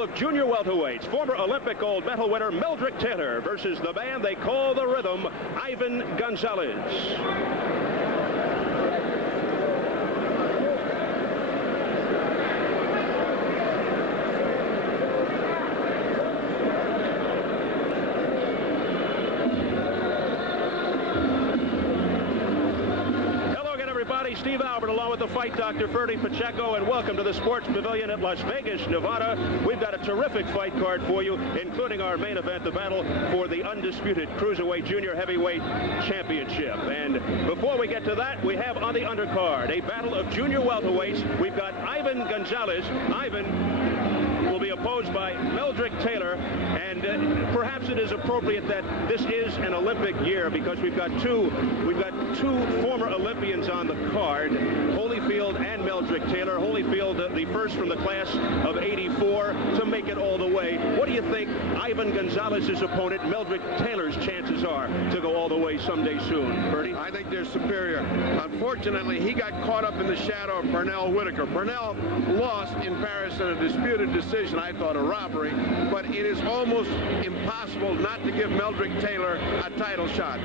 battle of junior welterweights. Former Olympic gold medal winner Meldrick Taylor versus the man they call the Rhythm, Ivan Gonzalez. Steve Albert along with the fight doctor Ferdy Pacheco, and welcome to the Sports Pavilion at Las Vegas, Nevada. We've got a terrific fight card for you, including our main event, the battle for the undisputed Cruiserweight Junior Heavyweight Championship. And before we get to that, we have on the undercard a battle of junior welterweights. We've got Ivan Gonzalez. Ivan will be opposed by Meldrick Taylor, and perhaps it is appropriate that this is an Olympic year because we've got two former Olympians on the card, Holyfield and Meldrick Taylor. Holyfield, the first from the class of '84 to make it all the way. What do you think Ivan Gonzalez's opponent, Meldrick Taylor's, chances are to go all the way someday soon? Bertie? I think they're superior. Unfortunately, he got caught up in the shadow of Pernell Whitaker. Pernell lost in Paris in a disputed decision, I thought a robbery, but it is almost impossible not to give Meldrick Taylor a title shot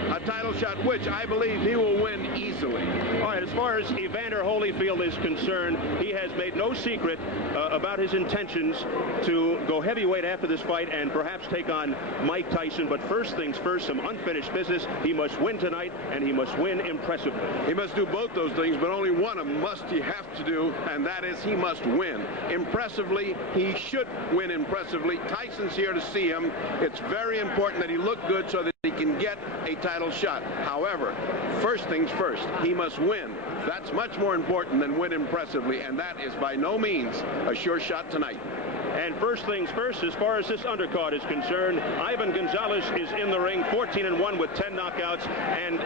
which I believe he will win easily. All right, as far as Evander Holyfield is concerned, he has made no secret about his intentions to go heavyweight after this fight and perhaps take on Mike Tyson. But first things first, some unfinished business. He must win tonight, and he must win impressively. He must do both those things, but only one of them must he have to do, and that is he must win impressively. He should win impressively. Tyson's here to see him. It's very important that he look good so that he can get a title shot. However, first things first, he must win. That's much more important than win impressively, and that is by no means a sure shot tonight. And first things first, as far as this undercard is concerned, Ivan Gonzalez is in the ring, 14-1 with 10 knockouts, and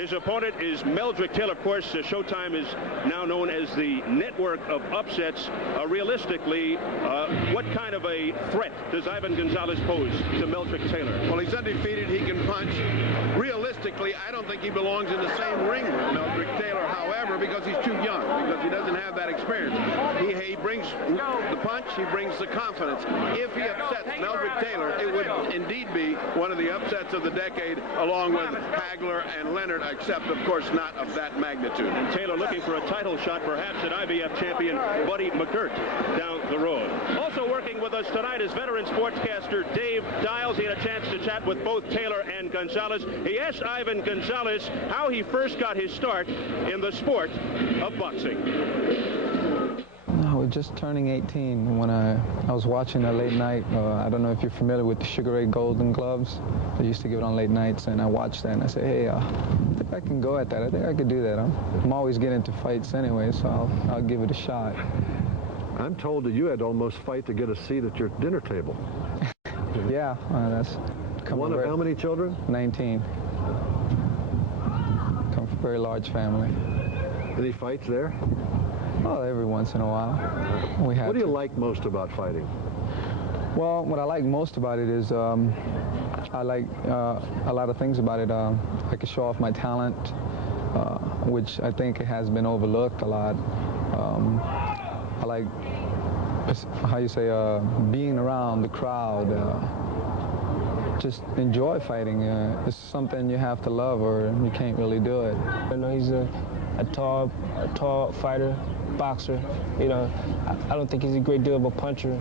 his opponent is Meldrick Taylor. Of course, Showtime is now known as the network of upsets. Realistically, what kind of a threat does Ivan Gonzalez pose to Meldrick Taylor? Well, he's undefeated. He can punch. Realistically, I don't think he belongs in the same ring with Meldrick Taylor, however, because he's too young, because he doesn't have that experience. He brings the punch, he brings the confidence. If he upsets Meldrick Taylor, it would indeed be one of the upsets of the decade, along with Hagler and Leonard, except, of course, not of that magnitude. And Taylor looking for a title shot, perhaps at IBF champion Buddy McGirt down the road. Also working with us tonight is veteran sportscaster Dave Dials. He had a chance to chat with both Taylor and Gonzalez. He asked Ivan Gonzalez how he first got his start in the sport of boxing. I was just turning 18 when I was watching a late night. I don't know if you're familiar with the Sugar Ray Golden Gloves. They used to give it on late nights, and I watched that, and I said, hey, I think I can go at that. I think I could do that. I'm always getting into fights anyway, so I'll give it a shot. I'm told that you had to almost fight to get a seat at your dinner table. Yeah, that's... One of how many children? 19. Come from a very large family. Any fights there? Oh, every once in a while. What do you like most about fighting? Well, what I like most about it is I like a lot of things about it. I can show off my talent, which I think has been overlooked a lot. I like, how you say, being around the crowd. Just enjoy fighting. It's something you have to love, or you can't really do it. I know he's a tall fighter, boxer. You know, I don't think he's a great deal of a puncher.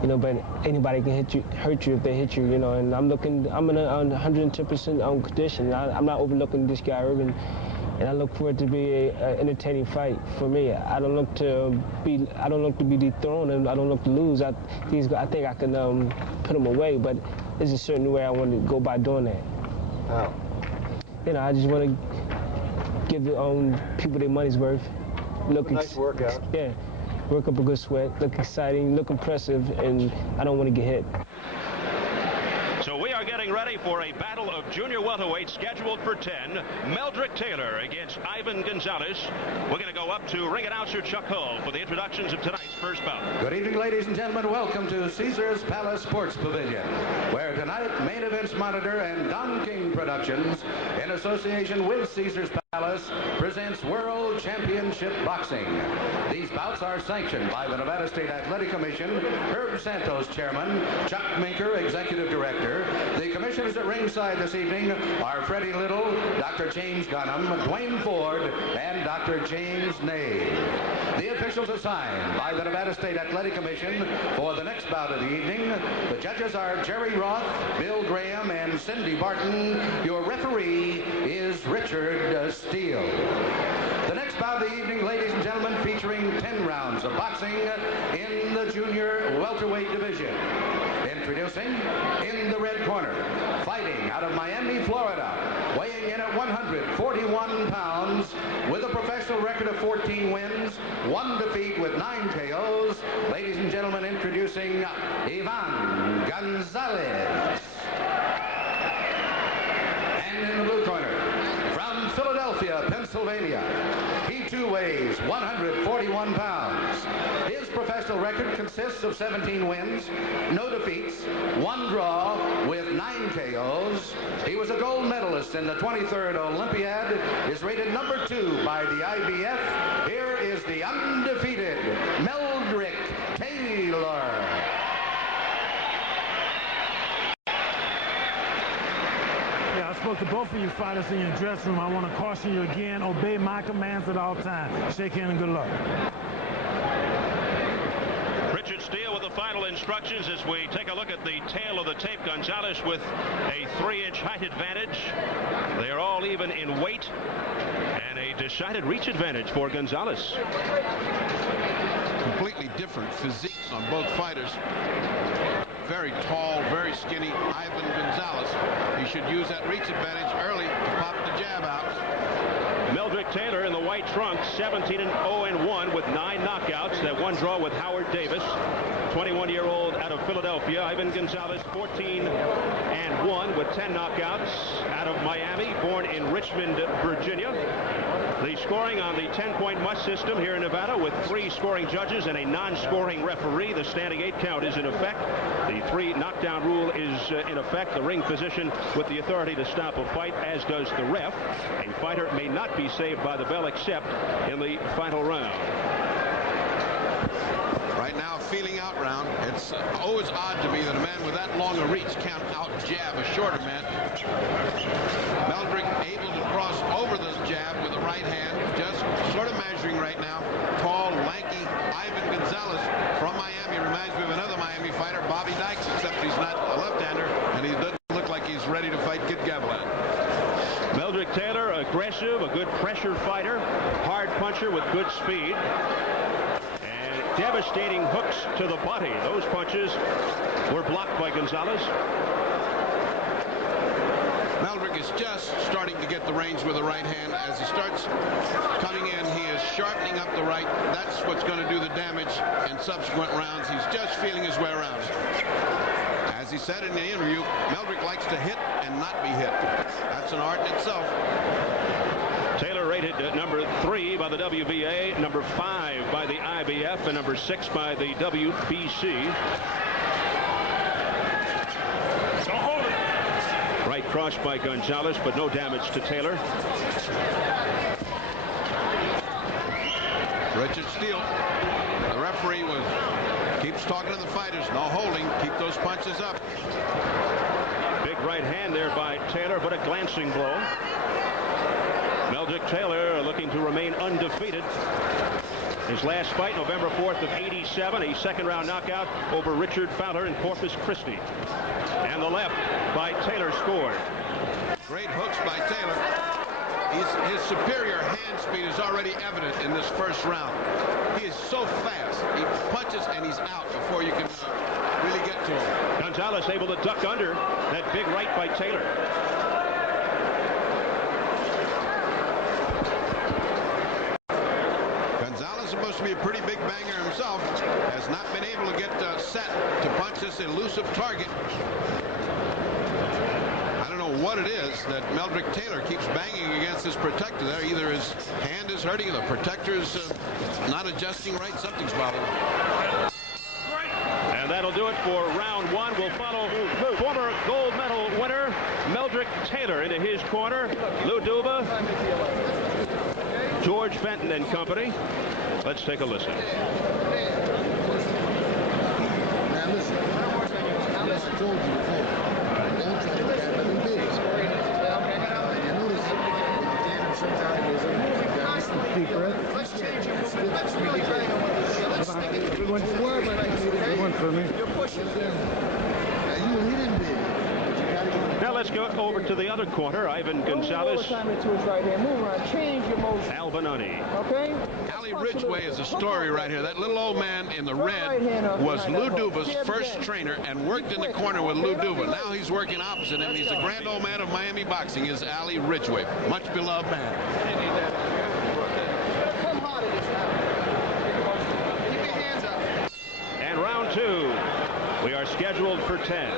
You know, but anybody can hurt you if they hit you. You know, and I'm in a 110% condition. I'm not overlooking this guy Irvin, and I look for it to be an entertaining fight for me. I don't look to be dethroned, and I don't look to lose. I think I can put him away, but there's a certain way I want to go by doing that. How? You know, I just want to give the people their money's worth. Look nice workout. Yeah, work up a good sweat, look exciting, look impressive, and I don't want to get hit. So we are getting ready for a battle of junior welterweights scheduled for 10. Meldrick Taylor against Ivan Gonzalez. We're going to go up to ring announcer Chuck Hull for the introductions of tonight's first bout. Good evening, ladies and gentlemen. Welcome to Caesar's Palace Sports Pavilion, where tonight Main Events Monitor and Don King Productions, in association with Caesar's Palace Palace presents World Championship Boxing. These bouts are sanctioned by the Nevada State Athletic Commission, Herb Santos, Chairman, Chuck Minker, Executive Director. The commissioners at ringside this evening are Freddie Little, Dr. James Gunham, Dwayne Ford, and Dr. James Nave. The officials assigned by the Nevada State Athletic Commission for the next bout of the evening. The judges are Jerry Roth, Bill Graham, and Cindy Barton. Your referee is Richard Steele. The next bout of the evening, ladies and gentlemen, featuring 10 rounds of boxing in the junior welterweight division. Introducing, in the red corner, fighting out of Miami, Florida, weighing in at 141 pounds, with a professional record of 14 wins, 1 defeat with 9 KOs. Ladies and gentlemen, introducing Ivan Gonzalez. And in the blue corner, from Philadelphia, Pennsylvania, he too weighs 141 pounds. His professional record consists of 17 wins, no defeats, 1 draw with 9 KOs. He was a gold medalist in the 23rd Olympiad, is rated number 2 by the IBF. Here is the undefeated Meldrick Taylor. I spoke to both of you fighters in your dressing room. I want to caution you again, obey my commands at all times. Shake hand and good luck. Richard Steele with the final instructions as we take a look at the tail of the tape. Gonzalez with a 3-inch height advantage. They are all even in weight, and a decided reach advantage for Gonzalez. Completely different physiques on both fighters. Very tall, very skinny Ivan Gonzalez. He should use that reach advantage early to pop the jab out. Meldrick Taylor in the white trunks, 17-0-1 with 9 knockouts. That 1 draw with Howard Davis, 21-year-old out of Philadelphia. Ivan Gonzalez, 14-1 with 10 knockouts out of Miami, born in Richmond, Virginia. The scoring on the 10-point must system here in Nevada with 3 scoring judges and a non-scoring referee. The standing 8 count is in effect. The 3 knockdown rule is in effect. The ring physician with the authority to stop a fight, as does the ref. A fighter may not be saved by the bell except in the final round. Right now, feeling out round. It's always odd to me that a man with that long a reach can't out-jab a shorter man. Meldrick able to cross over the jab with the right hand, just sort of measuring right now. Tall, lanky Ivan Gonzalez from Miami reminds me of another Miami fighter, Bobby Dykes, except he's not a left-hander, and he doesn't look like he's ready to fight Kid Gavilan. Meldrick Taylor, aggressive, a good pressure fighter, hard puncher with good speed. Devastating hooks to the body. Those punches were blocked by Gonzalez. Meldrick is just starting to get the range with the right hand. As he starts coming in, he is sharpening up the right. That's what's going to do the damage in subsequent rounds. He's just feeling his way around. As he said in the interview, Meldrick likes to hit and not be hit. That's an art in itself. Taylor rated number 3 by the WBA, number 5 by the IBF, and number 6 by the WBC. Right cross by Gonzalez, but no damage to Taylor. Richard Steele, the referee, keeps talking to the fighters. No holding. Keep those punches up. Big right hand there by Taylor, but a glancing blow. Meldrick Taylor looking to remain undefeated. His last fight, November 4th of '87, a second-round knockout over Richard Fowler in Corpus Christi. And the left by Taylor scored. Great hooks by Taylor. His superior hand speed is already evident in this first round. He is so fast. He punches and he's out before you can really get to him. Gonzalez able to duck under that big right by Taylor. Supposed to be a pretty big banger himself, has not been able to get set to punch this elusive target. I don't know what it is that Meldrick Taylor keeps banging against his protector there. Either his hand is hurting, or the protector is not adjusting right. Something's bothering him. And that'll do it. do it for round one. We'll follow former gold medal winner Meldrick Taylor into his corner. Lou Duva, George Fenton and company. Let's take a listen. Now listen, as I told you before, don't try to grab nothing big. And you notice when you jam him sometimes he goes in, let's deep breath. Let's change him. Let's really bang him with this. Let's stick it. Good one for me. You're pushing. Now you hit him big. Now let's go over to the other corner. Ivan Gonzalez. Albinoni. Okay. Ali Ridgway is a story right here. That little old man in the red was Lou Duva's first trainer and worked in the corner with Lou Duva. Now he's working opposite him. He's the grand old man of Miami boxing, is Ali Ridgway. Much beloved man. Keep your hands up. And round two. We are scheduled for 10.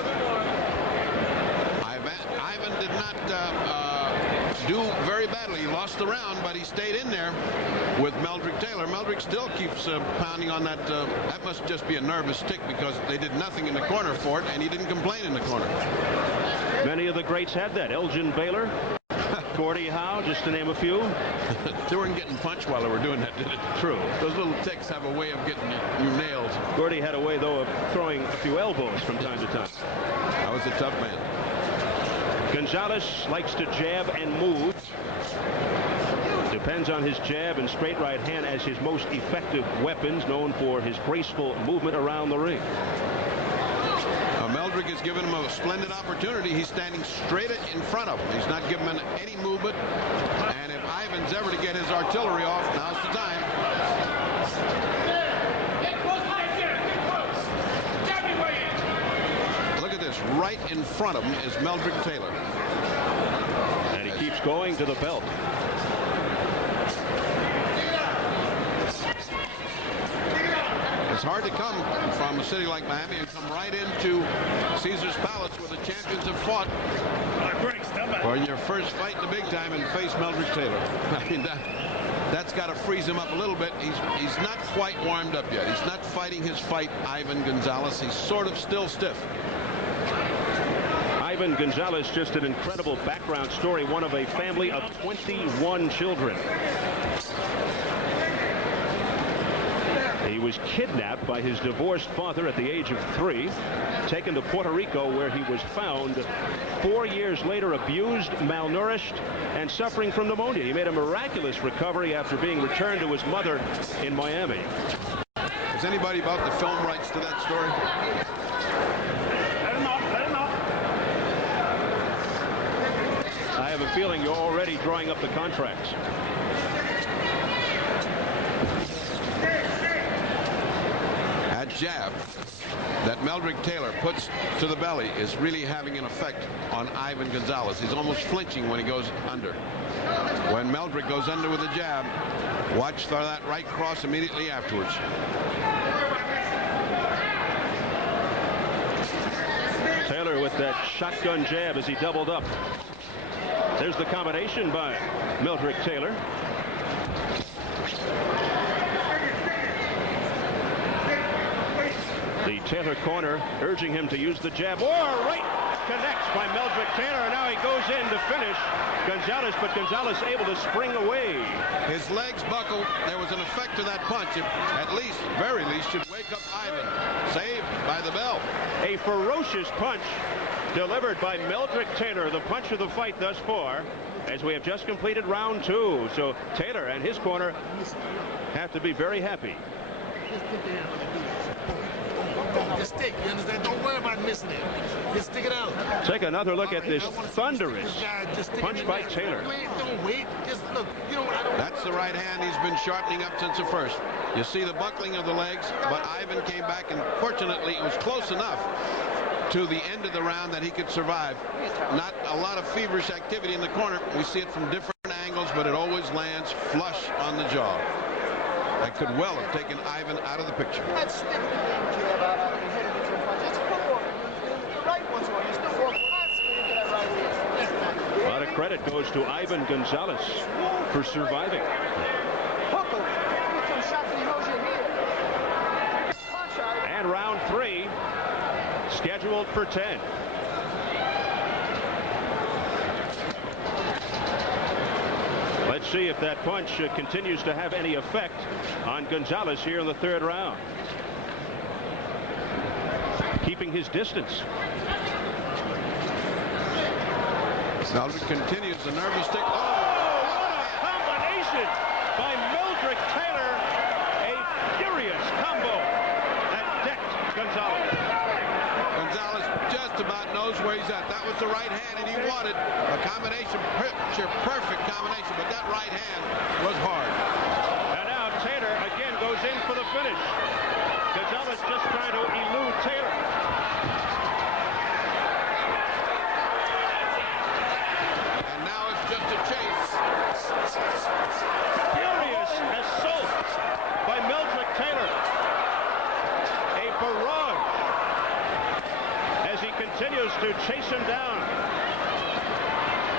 Ivan did not do very badly. He lost the round, but he stayed in there with Meldrick Taylor. Meldrick still keeps pounding on that. That must just be a nervous tick because they did nothing in the corner for it, and he didn't complain in the corner. Many of the greats had that. Elgin Baylor, Gordie Howe, just to name a few. They weren't getting punched while they were doing that, did it? True. Those little ticks have a way of getting you nailed. Gordie had a way, though, of throwing a few elbows from time to time. That was a tough man. Gonzalez likes to jab and move. Depends on his jab and straight right hand as his most effective weapons, known for his graceful movement around the ring. Meldrick has given him a splendid opportunity. He's standing straight in front of him. He's not giving him any movement. And if Ivan's ever to get his artillery off, now's the time. Look at this. Right in front of him is Meldrick Taylor. And he keeps going to the belt. It's hard to come from a city like Miami and come right into Caesar's Palace where the champions have fought for your first fight in the big time and face Meldrick Taylor. I mean, that's got to freeze him up a little bit. He's not quite warmed up yet. He's not fighting his fight, Ivan Gonzalez. He's sort of still stiff. Ivan Gonzalez, just an incredible background story, one of a family of 21 children. He was kidnapped by his divorced father at the age of 3, taken to Puerto Rico where he was found 4 years later abused, malnourished, and suffering from pneumonia. He made a miraculous recovery after being returned to his mother in Miami. Has anybody bought the film rights to that story? Let him off. I have a feeling you're already drawing up the contracts. That jab that Meldrick Taylor puts to the belly is really having an effect on Ivan Gonzalez. He's almost flinching when he goes under. When Meldrick goes under with a jab, watch for that right cross immediately afterwards. Taylor with that shotgun jab as he doubled up. There's the combination by Meldrick Taylor. The Taylor corner urging him to use the jab. Right connects by Meldrick Taylor, and now he goes in to finish Gonzalez, but Gonzalez able to spring away. His legs buckled. There was an effect to that punch. It, at least, very least, should wake up Ivan. Saved by the bell. A ferocious punch delivered by Meldrick Taylor, the punch of the fight thus far, as we have just completed round 2. So Taylor and his corner have to be very happy. Just stick, you understand? Don't worry about missing it. Just stick it out. Take another look at this thunderous punch by Taylor. Don't wait. Just look. You know what? That's the right hand he's been sharpening up since the first. You see the buckling of the legs, but Ivan came back, and fortunately it was close enough to the end of the round that he could survive. Not a lot of feverish activity in the corner. We see it from different angles, but it always lands flush on the jaw. That could well have taken Ivan out of the picture. That's stick the jab out of your head and get some punch. Just put off. The right one's on. You still walk past when you get that right hand. A lot of credit goes to Ivan Gonzalez for surviving. And round 3. scheduled for 10. Let's see if that punch continues to have any effect on Gonzalez here in the 3rd round. Keeping his distance. Meldrick continues the nervous stick. Oh, what a combination by Meldrick Taylor. A furious combo that decked Gonzalez. Gonzalez just about knows where he's at. That was the right hand, and he wanted a combination, perfect combination, but that right hand was hard. And now Taylor again goes in for the finish. Gonzalez just trying to elude Taylor. And now it's just a chase. Furious assault by Meldrick Taylor. A barrage as he continues to chase him down.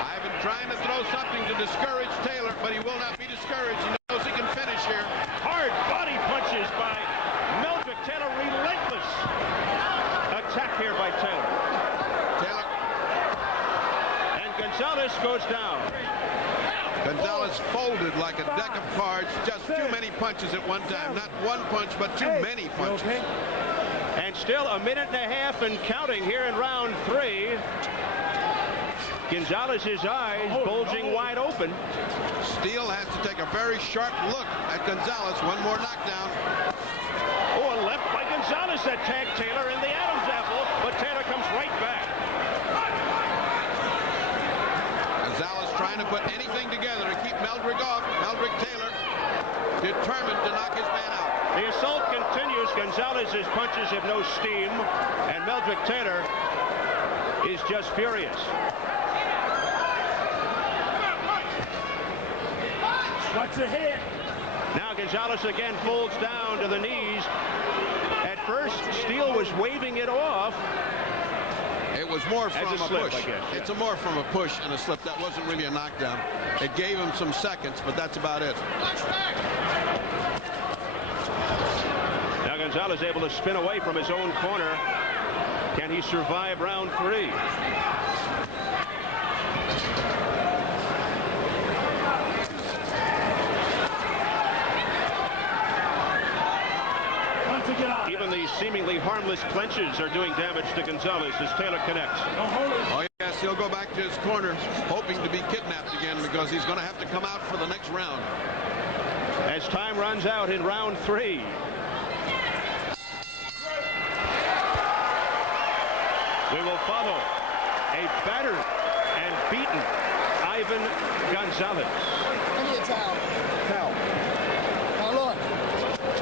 I've been trying to throw something to discourage Taylor, but he will not be discouraged. He knows he can finish here. Hard body punches by Meldrick Taylor. Relentless attack here by Taylor. And Gonzalez goes down. Gonzalez folded like a deck of cards. Just too many punches at one time. Not one punch, but too many punches. And still a minute and a half and counting here in round 3. Gonzalez's eyes bulging wide open. Steele has to take a very sharp look at Gonzalez. One more knockdown. Oh, a left by Gonzalez that tagged Taylor in the Adam's apple, but Taylor comes right back. Gonzalez trying to put anything together to keep Meldrick off. Meldrick Taylor determined to knock his man out. The assault continues. Gonzalez's punches have no steam, and Meldrick Taylor is just furious. Watch your head. Now Gonzalez again folds down to the knees. At first, Steele was waving it off. It was more from a slip, push. I guess, yeah. It's a more from a push and a slip. That wasn't really a knockdown. It gave him some seconds, but that's about it. Now Gonzalez able to spin away from his own corner. Can he survive round 3? Even the seemingly harmless clenches are doing damage to Gonzalez as Taylor connects. Oh, yes, he'll go back to his corner, hoping to be kidnapped again because he's going to have to come out for the next round. As time runs out in round 3. We will follow a battered and beaten Ivan Gonzalez. Give me a towel. Now look,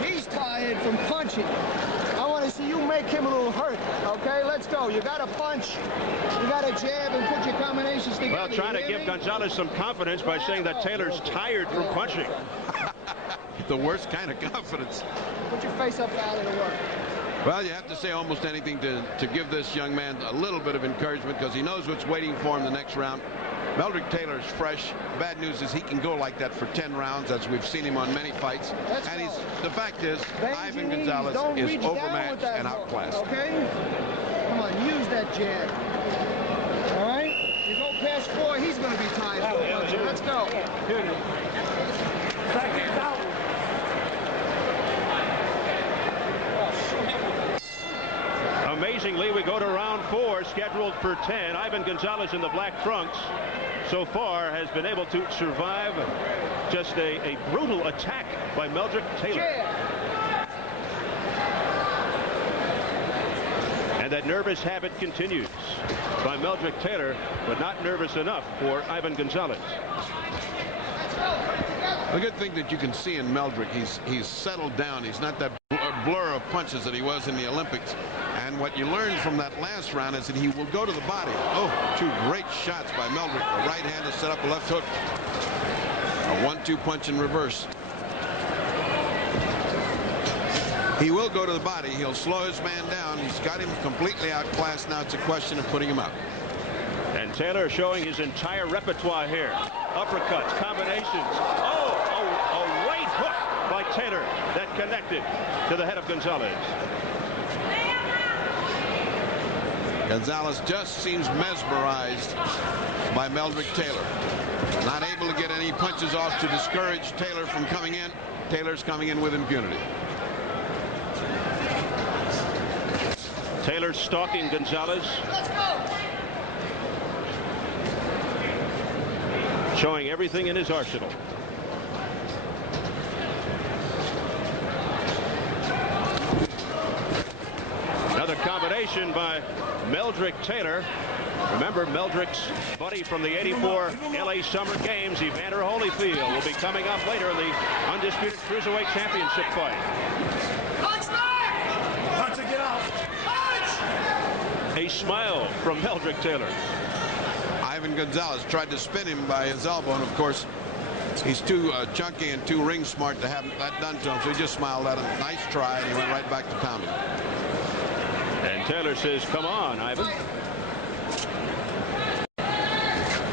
he's tired from punching. I want to see you make him a little hurt, okay? Let's go. You got to punch, you got to jab and put your combinations together. Well, trying to give Gonzalez some confidence by saying that Taylor's tired from punching. The worst kind of confidence. Put your face up out of the work. Well, you have to say almost anything to give this young man a little bit of encouragement because he knows what's waiting for him the next round. Meldrick Taylor's fresh. Bad news is he can go like that for 10 rounds, as we've seen him on many fights. And the fact is, Ivan Gonzalez is overmatched and outclassed. Okay? Come on, use that jab. All right? You go past 4, he's going to be tired from punching. Let's go. Seconds out. Amazingly, we go to round 4, scheduled for 10. Ivan Gonzalez in the black trunks so far has been able to survive just a brutal attack by Meldrick Taylor. And that nervous habit continues by Meldrick Taylor, but not nervous enough for Ivan Gonzalez. The good thing that you can see in Meldrick, he's settled down. He's not that blur of punches that he was in the Olympics. And what you learned from that last round is that he will go to the body. Oh, 2 great shots by Meldrick. A right hand to set up a left hook. A 1-2 punch in reverse. He will go to the body. He'll slow his man down. He's got him completely outclassed. Now it's a question of putting him out. And Taylor showing his entire repertoire here. Uppercuts, combinations. Oh, a right hook by Taylor that connected to the head of Gonzalez. Gonzalez just seems mesmerized by Meldrick Taylor. Not able to get any punches off to discourage Taylor from coming in. Taylor's coming in with impunity. Taylor stalking Gonzalez. Showing everything in his arsenal. Another combination by Meldrick Taylor. Remember, Meldrick's buddy from the '84 LA Summer Games, Evander Holyfield, will be coming up later in the undisputed Cruiserweight Championship fight. Punch back! Punch to get out. Punch! A smile from Meldrick Taylor. Ivan Gonzalez tried to spin him by his elbow, and of course, he's too chunky and too ring smart to have that done to him, so he just smiled at him. Nice try, and he went right back to pounding. And Taylor says, come on, Ivan.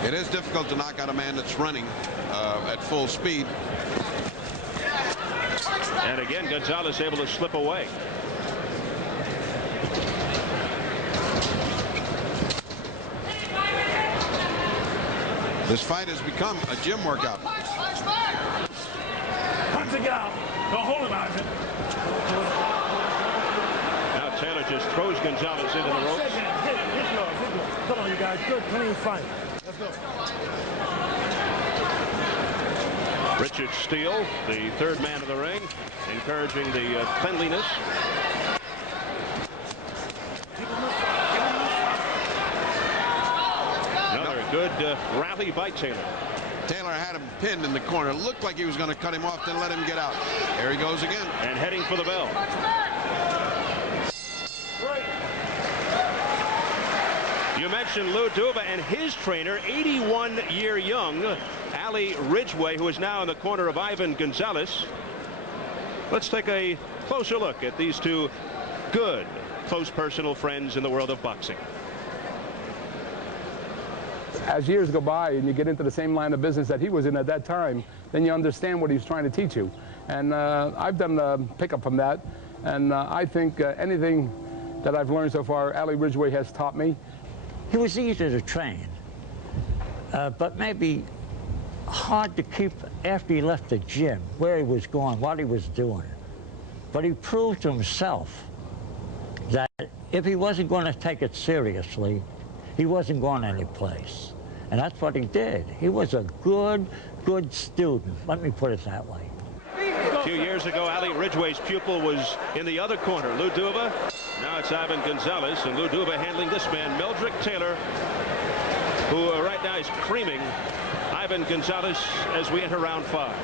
It is difficult to knock out a man that's running at full speed. And again, Gonzalez able to slip away. This fight has become a gym workout. Punch to get out. Don't hold him, Ivan. Now Taylor just throws Gonzalez into the ropes. Hit yours. Come on, you guys. Good, clean fight. Let's go. Richard Steele, the third man of the ring, encouraging the cleanliness. Another good rally by Taylor. Taylor had him pinned in the corner. It looked like he was going to cut him off, then let him get out. There he goes again. And heading for the bell. You mentioned Lou Duva and his trainer, 81-year young Ali Ridgway, who is now in the corner of Ivan Gonzalez. Let's take a closer look at these two good, close personal friends in the world of boxing. As years go by and you get into the same line of business that he was in at that time, then you understand what he's trying to teach you. And I've done the pickup from that. And I think anything that I've learned so far, Ali Ridgway has taught me. He was easy to train, but maybe hard to keep after he left the gym, where he was going, what he was doing. But he proved to himself that if he wasn't going to take it seriously, he wasn't going anyplace. And that's what he did. He was a good student. Let me put it that way. A few years ago, Ali Ridgway's pupil was in the other corner, Lou Duva. Now it's Ivan Gonzalez, and Lou Duva handling this man, Meldrick Taylor, who right now is creaming Ivan Gonzalez as we enter round 5.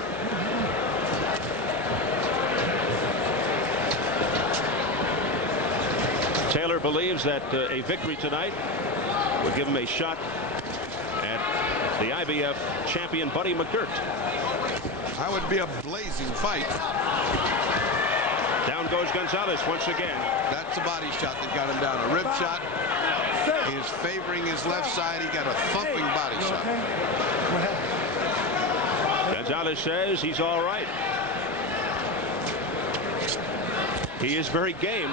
Taylor believes that a victory tonight would give him a shot at the IBF champion Buddy McGirt. That would be a blazing fight. Down goes Gonzalez once again. That's a body shot that got him down. A rib shot. He is favoring his left side. He got a thumping body shot. Gonzalez says he's all right. He is very game.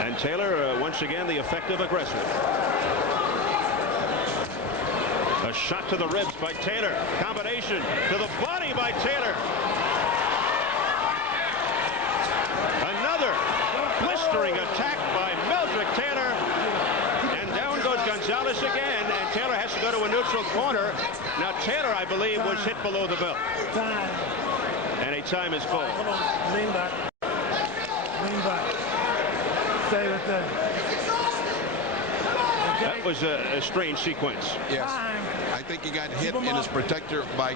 And Taylor, once again, the effective aggressor. A shot to the ribs by Taylor. Combination to the body by Taylor. Another blistering attack by Meldrick Taylor. And down goes Gonzalez again. And Taylor has to go to a neutral corner. Now Taylor, I believe, was hit below the belt. And a time is called. Come on, lean back. Lean back. Stay right there. That was a strange sequence. Yes. I think he got hit in his protector by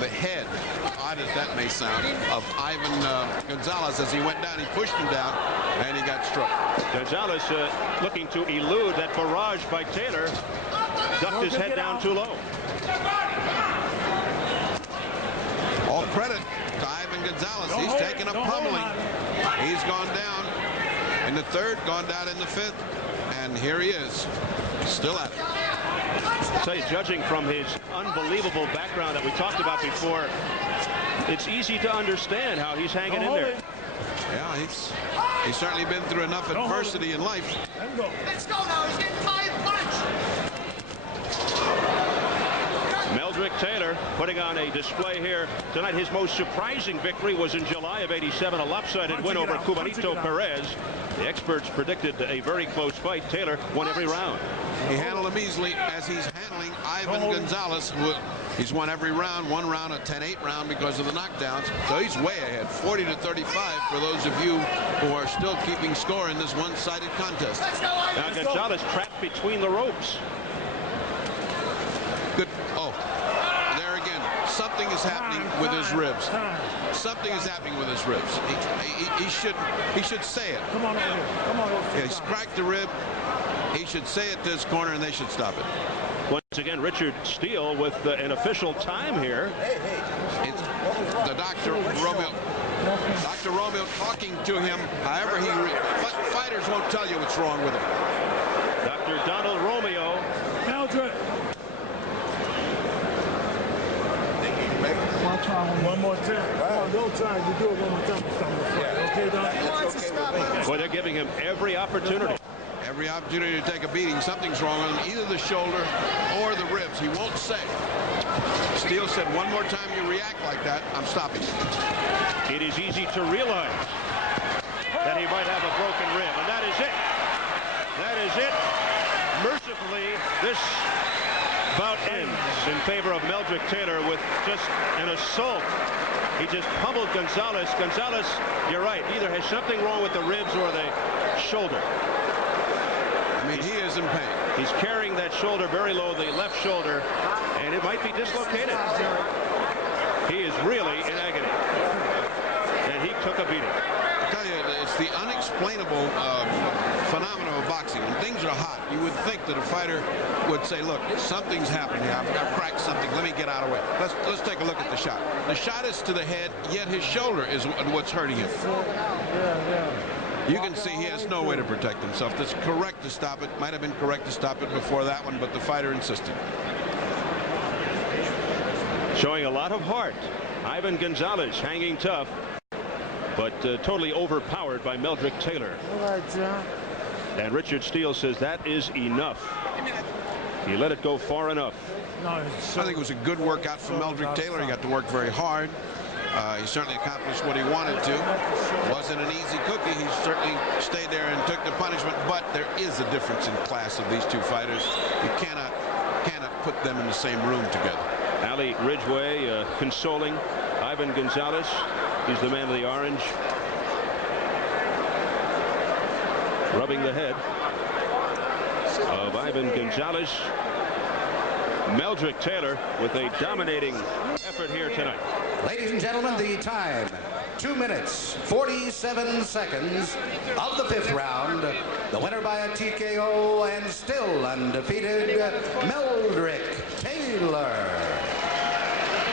the head, odd as that may sound, of Ivan Gonzalez. As he went down, he pushed him down, and he got struck. Gonzalez looking to elude that barrage by Taylor. Ducked his head down too low. All credit to Ivan Gonzalez. He's taken a pummeling. He's gone down in the third, gone down in the fifth, and here he is, still at it. I'll tell you, judging from his unbelievable background that we talked about before, it's easy to understand how he's hanging in there. Yeah, he's certainly been through enough adversity in life. Let's go now. He's getting tired. Punch. Meldrick Taylor putting on a display here tonight. His most surprising victory was in July of '87, a lopsided win over Cubanito Perez. The experts predicted a very close fight. Taylor won every round. He handled him easily, as he's handling Ivan Gonzalez. He's won every round, one round, a 10-8 round because of the knockdowns. So he's way ahead, 40-35 for those of you who are still keeping score in this one-sided contest. Now Gonzalez trapped between the ropes. Good. Oh, there again. Something is happening with his ribs. Something is happening with his ribs. He should say it. Come on over here. Come on over here. Yeah, he's cracked the rib. He should say it to his corner, and they should stop it. Once again, Richard Steele with an official time here. It's the Dr. Romeo talking to him. However, fighters won't tell you what's wrong with him. Dr. Donald Romeo. Meldrick. One more time. Right. Don't try. You do it one more time. Okay, Don? He wants to stop it. Well, they're giving him every opportunity. Every opportunity to take a beating. Something's wrong on either the shoulder or the ribs. He won't say. Steele said, one more time you react like that, I'm stopping. It is easy to realize that he might have a broken rib, and that is it. That is it. Mercifully, this bout ends in favor of Meldrick Taylor with just an assault. He just pummeled Gonzalez. Gonzalez, you're right, either has something wrong with the ribs or the shoulder. I mean, he is in pain. He's carrying that shoulder very low, the left shoulder, and it might be dislocated. He is really in agony. And he took a beating. I tell you, it's the unexplainable phenomenon of boxing. When things are hot, you would think that a fighter would say, look, something's happening here. I've cracked something. Let me get out of the way. Let's take a look at the shot. The shot is to the head, yet his shoulder is what's hurting him. You can see he has no way to protect himself. That's correct to stop it. Might have been correct to stop it before that one, but the fighter insisted. Showing a lot of heart. Ivan Gonzalez hanging tough, but totally overpowered by Meldrick Taylor. All right, John. And Richard Steele says that is enough. He let it go far enough. No, I think it was a good workout for Meldrick Taylor. He got to work very hard. He certainly accomplished what he wanted to. Wasn't an easy cookie. He certainly stayed there and took the punishment, but there is a difference in class of these two fighters. You cannot put them in the same room together. Ali Ridgway consoling Ivan Gonzalez. He's the man of the orange. Rubbing the head of Ivan Gonzalez. Meldrick Taylor with a dominating effort here tonight. Ladies and gentlemen, the time, 2 minutes, 47 seconds of the 5th round. The winner by a TKO and still undefeated, Meldrick Taylor.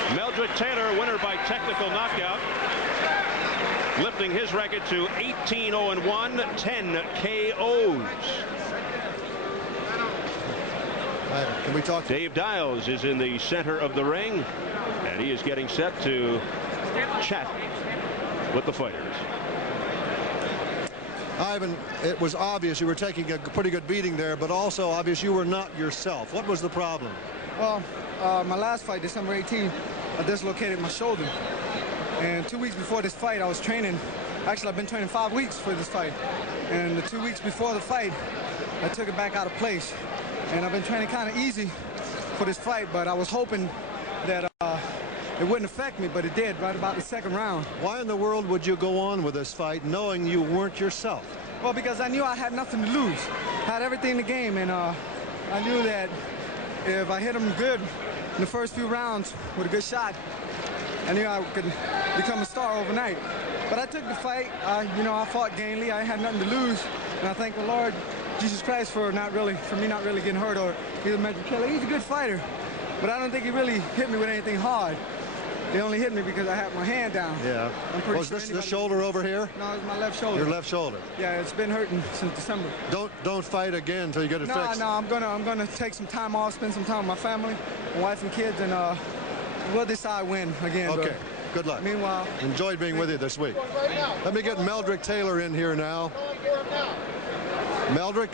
Meldrick Taylor, winner by technical knockout, lifting his record to 18-0-1, 10 KOs. Can we talk? Dave Dials is in the center of the ring, and he is getting set to chat with the fighters. Ivan, it was obvious you were taking a pretty good beating there, but also obvious you were not yourself. What was the problem? Well, my last fight, December 18th, I dislocated my shoulder. And 2 weeks before this fight, I was training. Actually, I've been training 5 weeks for this fight. And the 2 weeks before the fight, I took it back out of place. And I've been training kind of easy for this fight, but I was hoping that it wouldn't affect me, but it did right about the 2nd round. Why in the world would you go on with this fight knowing you weren't yourself? Well, because I knew I had nothing to lose. I had everything in the game, and I knew that if I hit him good in the first few rounds with a good shot, I knew I could become a star overnight. But I took the fight. You know, I fought gamely. I had nothing to lose, and I thank the Lord Jesus Christ for me not really getting hurt or either Meldrick Taylor. He's a good fighter, but I don't think he really hit me with anything hard. They only hit me because I had my hand down. Yeah. Was sure this the shoulder over here? No, it's my left shoulder. Your left shoulder. Yeah, it's been hurting since December. Don't fight again until you get it fixed. No, I'm gonna take some time off, spend some time with my family, my wife and kids, and we'll decide when again. Okay. Good luck. Meanwhile, enjoyed being with you this week. Let me get Meldrick Taylor in here now. Meldrick,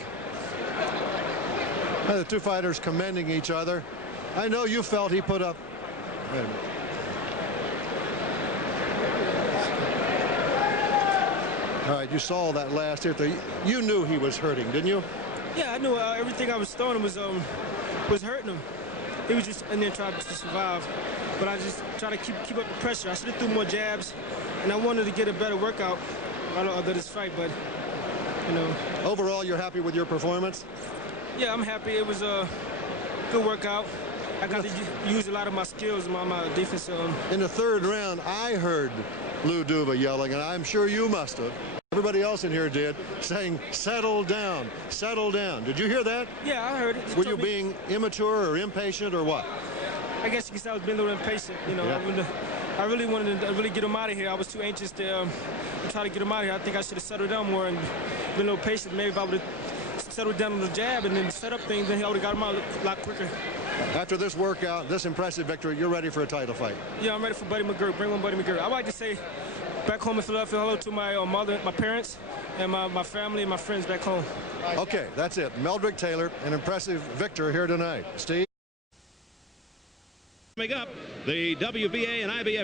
the two fighters commending each other. I know you felt he put up. Wait a minute. All right, you saw that last hit there. You knew he was hurting, didn't you? Yeah, I knew everything I was throwing was hurting him. He was just in there trying to survive. But I just try to keep up the pressure. I should have threw more jabs, and I wanted to get a better workout out of this fight, but, you know. Overall, you're happy with your performance? Yeah, I'm happy. It was a good workout. I got to use a lot of my skills, my defense. In the third round, I heard Lou Duva yelling, and I'm sure you must have. Everybody else in here did, saying, settle down, settle down. Did you hear that? Yeah, I heard it. Were you being immature or impatient or what? I guess you could say I was being a little impatient. You know, yeah. I really wanted to really get him out of here. I was too anxious to try to get him out of here. I think I should have settled down more and been a little patient. Maybe if I would have settled down on the jab and then set up things, then I would have got him out a lot quicker. After this workout, this impressive victory, you're ready for a title fight? Yeah, I'm ready for Buddy McGirt. Bring on Buddy McGirt. I'd like to say back home in Philadelphia, hello to my mother, my parents, and my family and my friends back home. Okay, that's it. Meldrick Taylor, an impressive victor here tonight. Steve? Coming up, the WBA and IBF